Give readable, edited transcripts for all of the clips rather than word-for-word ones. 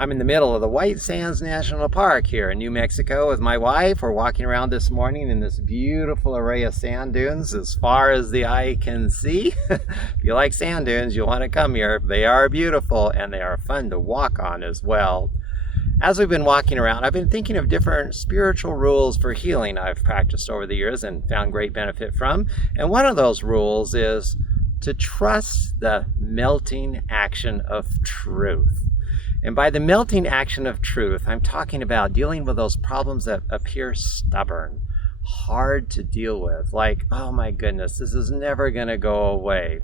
I'm in the middle of the White Sands National Park here in New Mexico with my wife. We're walking around this morning in this beautiful array of sand dunes as far as the eye can see. If you like sand dunes, you'll want to come here. They are beautiful and they are fun to walk on as well. As we've been walking around, I've been thinking of different spiritual rules for healing I've practiced over the years and found great benefit from. And one of those rules is to trust the melting action of truth. And by the melting action of truth, I'm talking about dealing with those problems that appear stubborn, hard to deal with, like, oh my goodness, this is never going to go away.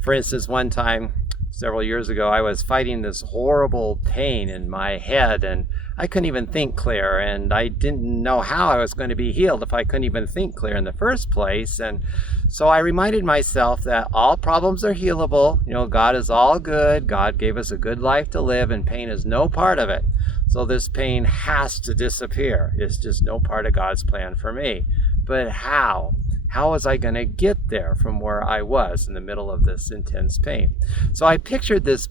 For instance, one time, several years ago, I was fighting this horrible pain in my head, and I couldn't even think clear, and I didn't know how I was going to be healed if I couldn't even think clear in the first place. And so I reminded myself that all problems are healable. God is all good. God gave us a good life to live, and pain is no part of it. So this pain has to disappear. It's just no part of God's plan for me. But how? How was I going to get there from where I was in the middle of this intense pain? So I pictured this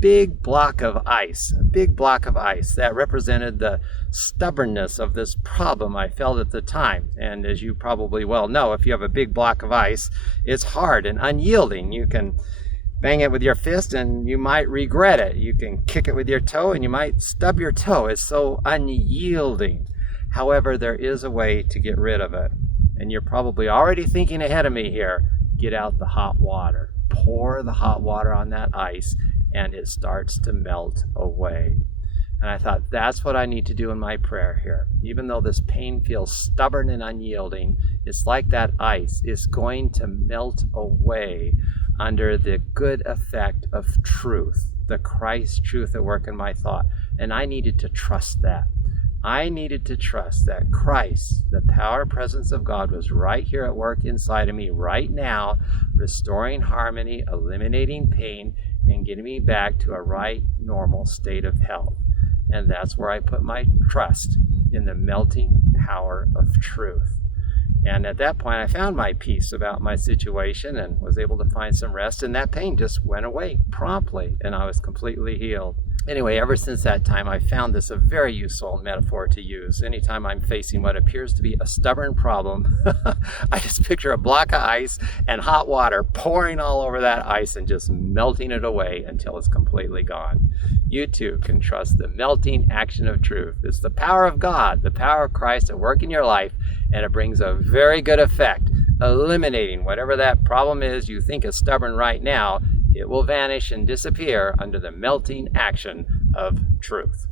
big block of ice, a big block of ice that represented the stubbornness of this problem I felt at the time. And as you probably well know, if you have a big block of ice, it's hard and unyielding. You can bang it with your fist and you might regret it. You can kick it with your toe and you might stub your toe. It's so unyielding. However, there is a way to get rid of it. And you're probably already thinking ahead of me here. Get out the hot water. Pour the hot water on that ice and it starts to melt away. And I thought, that's what I need to do in my prayer here. Even though this pain feels stubborn and unyielding, it's like that ice is going to melt away under the good effect of truth, the Christ truth at work in my thought. And I needed to trust that. I needed to trust that Christ, the power presence of God, was right here at work inside of me right now, restoring harmony, eliminating pain, and getting me back to a right, normal state of health. And that's where I put my trust, in the melting power of truth. And at that point, I found my peace about my situation and was able to find some rest, and that pain just went away promptly, and I was completely healed. Anyway, ever since that time, I found this a very useful metaphor to use. Anytime I'm facing what appears to be a stubborn problem, I just picture a block of ice and hot water pouring all over that ice and just melting it away until it's completely gone. You too can trust the melting action of truth. It's the power of God, the power of Christ at work in your life, and it brings a very good effect, eliminating whatever that problem is you think is stubborn right now. It will vanish and disappear under the melting action of truth.